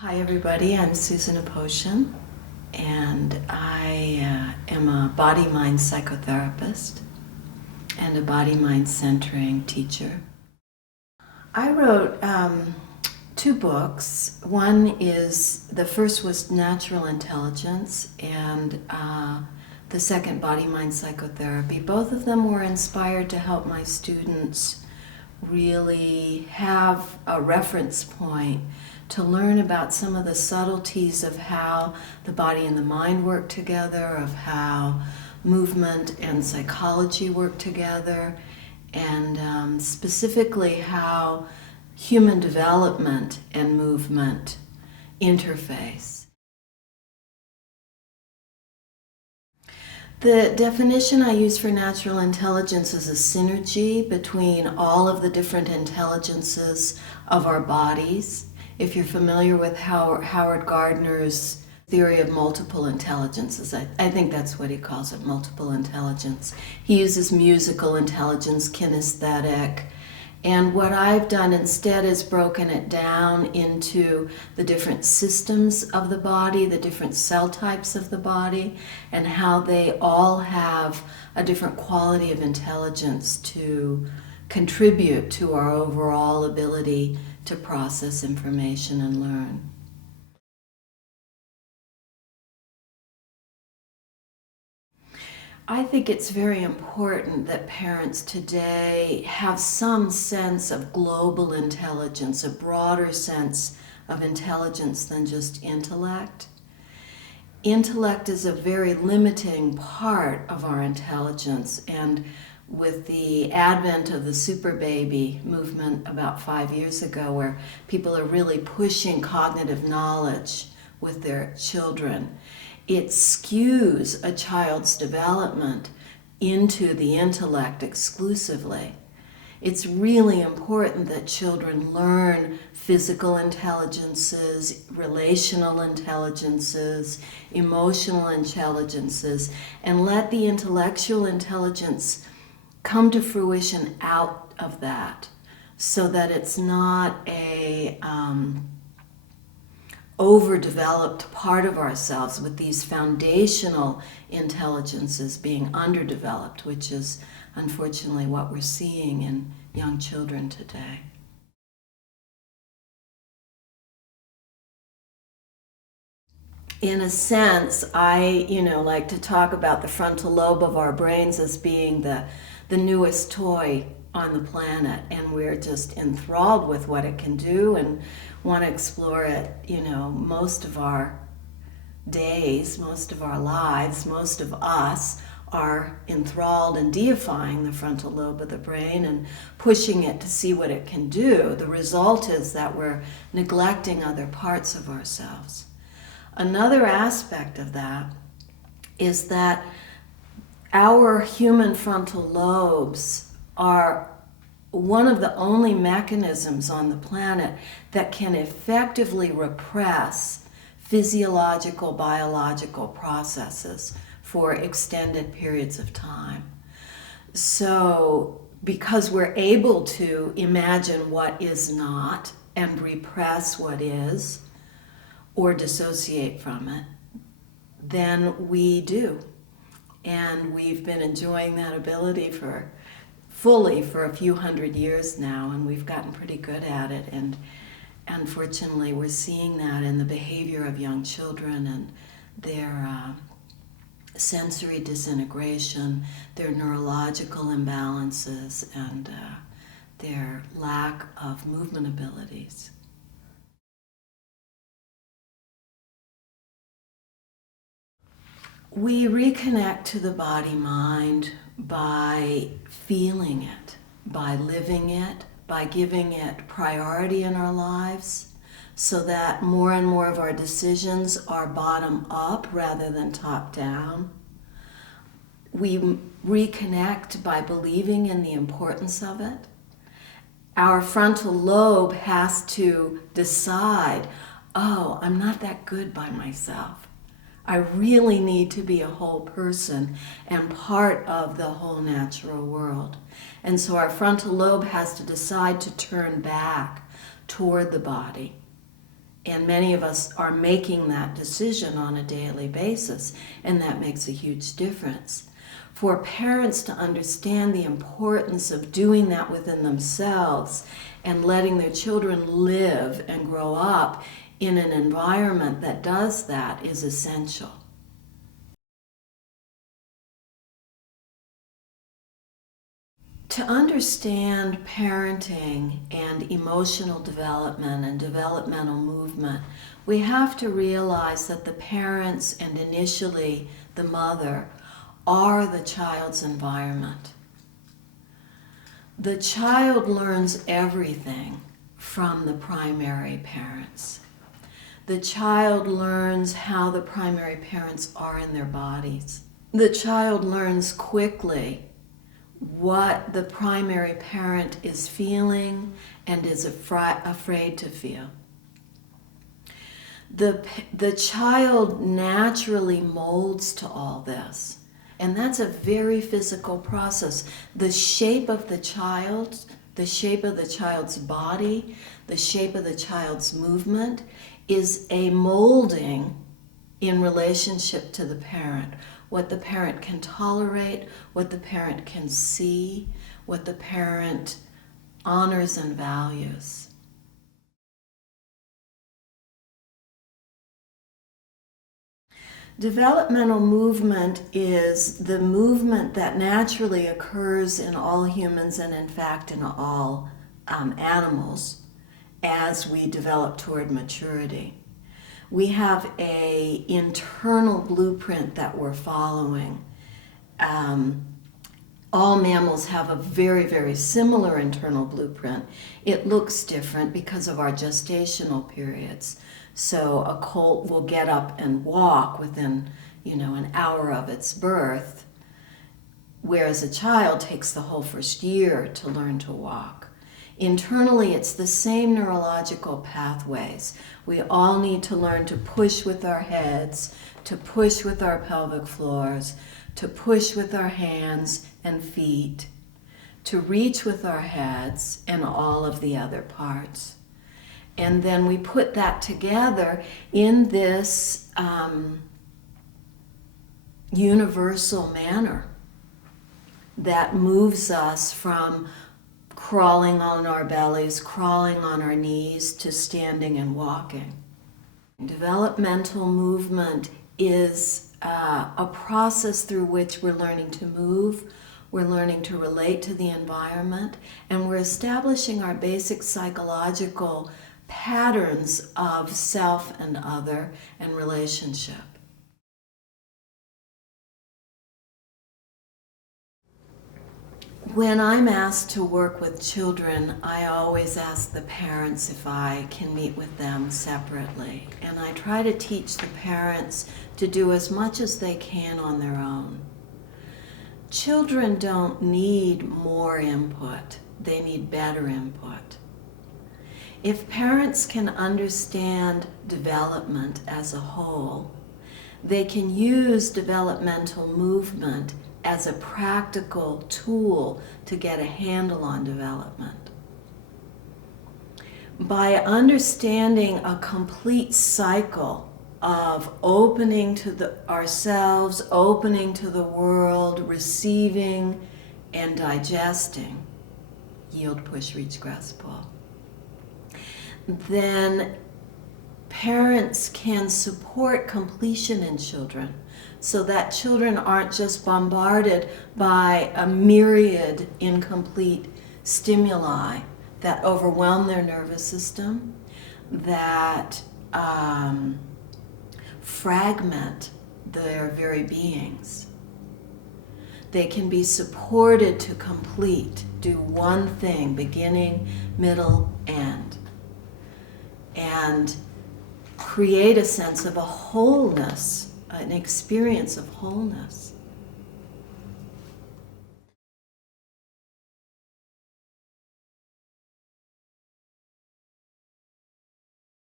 Hi everybody, I'm Susan Aposhyan and I am a body-mind psychotherapist and a body-mind centering teacher. I wrote two books. The first was Natural Intelligence, and the second, Body-Mind Psychotherapy. Both of them were inspired to help my students really have a reference point to learn about some of the subtleties of how the body and the mind work together, of how movement and psychology work together, and specifically how human development and movement interface. The definition I use for natural intelligence is a synergy between all of the different intelligences of our bodies. If you're familiar with Howard Gardner's theory of multiple intelligences, I think that's what he calls it, multiple intelligence. He uses musical intelligence, kinesthetic, and what I've done instead is broken it down into the different systems of the body, the different cell types of the body, and how they all have a different quality of intelligence to contribute to our overall ability to process information and learn. I think it's very important that parents today have some sense of global intelligence, a broader sense of intelligence than just intellect. Intellect is a very limiting part of our intelligence, and with the advent of the super baby movement about 5 years ago, where people are really pushing cognitive knowledge with their children, it skews a child's development into the intellect exclusively. It's really important that children learn physical intelligences, relational intelligences, emotional intelligences, and let the intellectual intelligence come to fruition out of that, so that it's not a overdeveloped part of ourselves, with these foundational intelligences being underdeveloped, which is unfortunately what we're seeing in young children today. In a sense, I like to talk about the frontal lobe of our brains as being the newest toy on the planet, and we're just enthralled with what it can do and want to explore it, most of our days, most of our lives. Most of us are enthralled and deifying the frontal lobe of the brain and pushing it to see what it can do. The result is that we're neglecting other parts of ourselves. Another aspect of that is that our human frontal lobes are one of the only mechanisms on the planet that can effectively repress physiological, biological processes for extended periods of time. So, because we're able to imagine what is not and repress what is, or dissociate from it, then we do. And we've been enjoying that ability fully for a few hundred years now, and we've gotten pretty good at it. And unfortunately, we're seeing that in the behavior of young children and their sensory disintegration, their neurological imbalances, and their lack of movement abilities. We reconnect to the body-mind by feeling it, by living it, by giving it priority in our lives, so that more and more of our decisions are bottom up rather than top down. We reconnect by believing in the importance of it. Our frontal lobe has to decide, oh, I'm not that good by myself. I really need to be a whole person and part of the whole natural world. And so our frontal lobe has to decide to turn back toward the body And many of us are making that decision on a daily basis, and that makes a huge difference. For parents to understand the importance of doing that within themselves and letting their children live and grow up in an environment that does that is essential. To understand parenting and emotional development and developmental movement, we have to realize that the parents, and initially the mother, are the child's environment. The child learns everything from the primary parents. The child learns how the primary parents are in their bodies. The child learns quickly what the primary parent is feeling and is afraid to feel. The child naturally molds to all this, and that's a very physical process. The shape of the child, the shape of the child's body, the shape of the child's movement is a molding in relationship to the parent. What the parent can tolerate, what the parent can see, what the parent honors and values. Developmental movement is the movement that naturally occurs in all humans and in fact in all animals as we develop toward maturity. We have an internal blueprint that we're following. All mammals have a very, very similar internal blueprint. It looks different because of our gestational periods. So a colt will get up and walk within, an hour of its birth, whereas a child takes the whole first year to learn to walk. Internally, it's the same neurological pathways. We all need to learn to push with our heads, to push with our pelvic floors, to push with our hands and feet, to reach with our heads and all of the other parts. And then we put that together in this universal manner that moves us from crawling on our bellies, crawling on our knees, to standing and walking. Developmental movement is a process through which we're learning to move, we're learning to relate to the environment, and we're establishing our basic psychological patterns of self and other and relationship. When I'm asked to work with children, I always ask the parents if I can meet with them separately. And I try to teach the parents to do as much as they can on their own. Children don't need more input, they need better input. If parents can understand development as a whole, they can use developmental movement as a practical tool to get a handle on development. By understanding a complete cycle of opening to ourselves, opening to the world, receiving and digesting, yield, push, reach, grasp, pull, then parents can support completion in children so that children aren't just bombarded by a myriad incomplete stimuli that overwhelm their nervous system, that fragment their very beings. They can be supported to complete, do one thing, beginning, middle, end, and create a sense of a wholeness, an experience of wholeness.